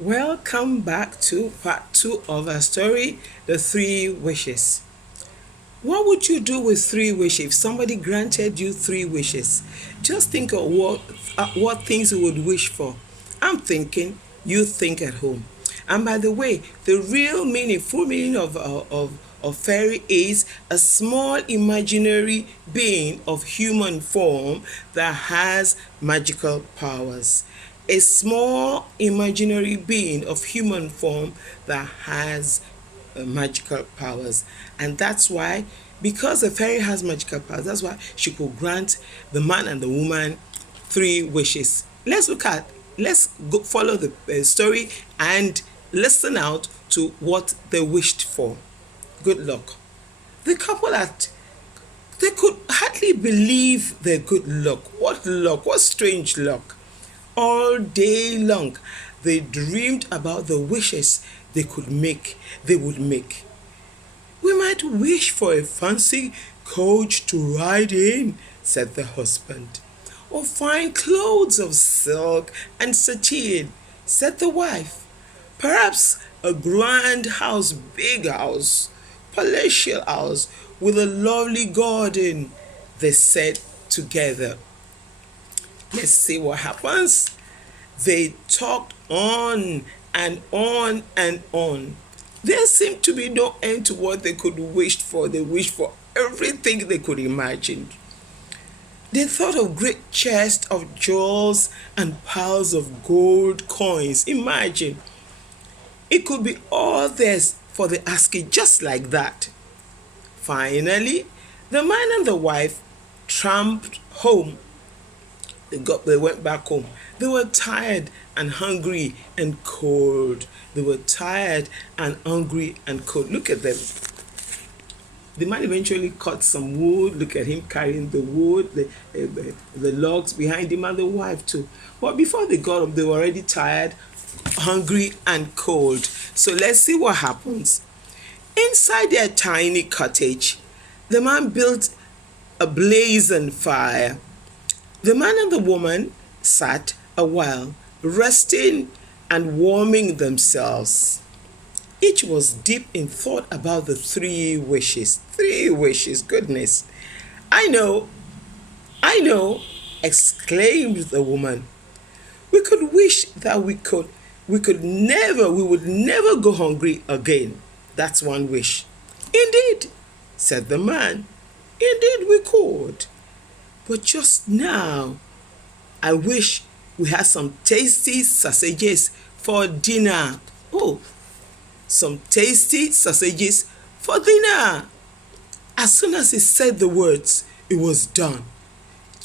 Welcome back to part two of our story, The Three Wishes. What would you do with three wishes if somebody granted you three wishes? Just think of what things you would wish for. I'm thinking, you think at home. And by the way, the real meaning, full meaning of fairy is a small imaginary being of human form that has magical powers. A small imaginary being of human form that has magical powers. And that's why, because a fairy has magical powers, that's why she could grant the man and the woman three wishes. Let's go follow the story and listen out to what they wished for. Good luck. The couple they could hardly believe their good luck. What luck? What strange luck. All day long, they dreamed about the wishes they would make. We might wish for a fancy coach to ride in, said the husband, or fine clothes of silk and sateen, said the wife. Perhaps a grand house, big house, palatial house with a lovely garden, they said together. Let's see what happens. They talked on and on and on. There seemed to be no end to what they could wish for. They wished for everything they could imagine. They thought of great chests of jewels and piles of gold coins. Imagine. It could be all theirs for the asking, just like that. Finally, the man and the wife tramped home. They went back home. They were tired and hungry and cold. They were tired and hungry and cold. Look at them. The man eventually cut some wood. Look at him carrying the wood, the logs behind him, and the wife too. But before they got up, they were already tired, hungry, and cold. So let's see what happens. Inside their tiny cottage, the man built a blazing fire. The man and the woman sat a while, resting and warming themselves. Each was deep in thought about the three wishes. Three wishes, goodness. I know, exclaimed the woman. We could wish that we would never go hungry again. That's one wish. Indeed, said the man. Indeed we could. But just now, I wish we had some tasty sausages for dinner. Oh, some tasty sausages for dinner. As soon as he said the words, it was done.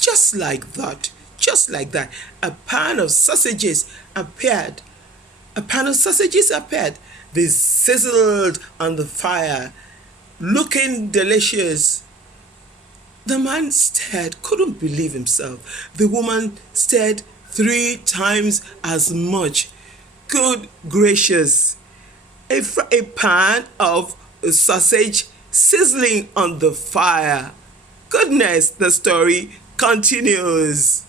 Just like that, a pan of sausages appeared. They sizzled on the fire, looking delicious. The man stared, couldn't believe himself. The woman stared 3 times as much. Good gracious. A pan of sausage sizzling on the fire. Goodness, the story continues.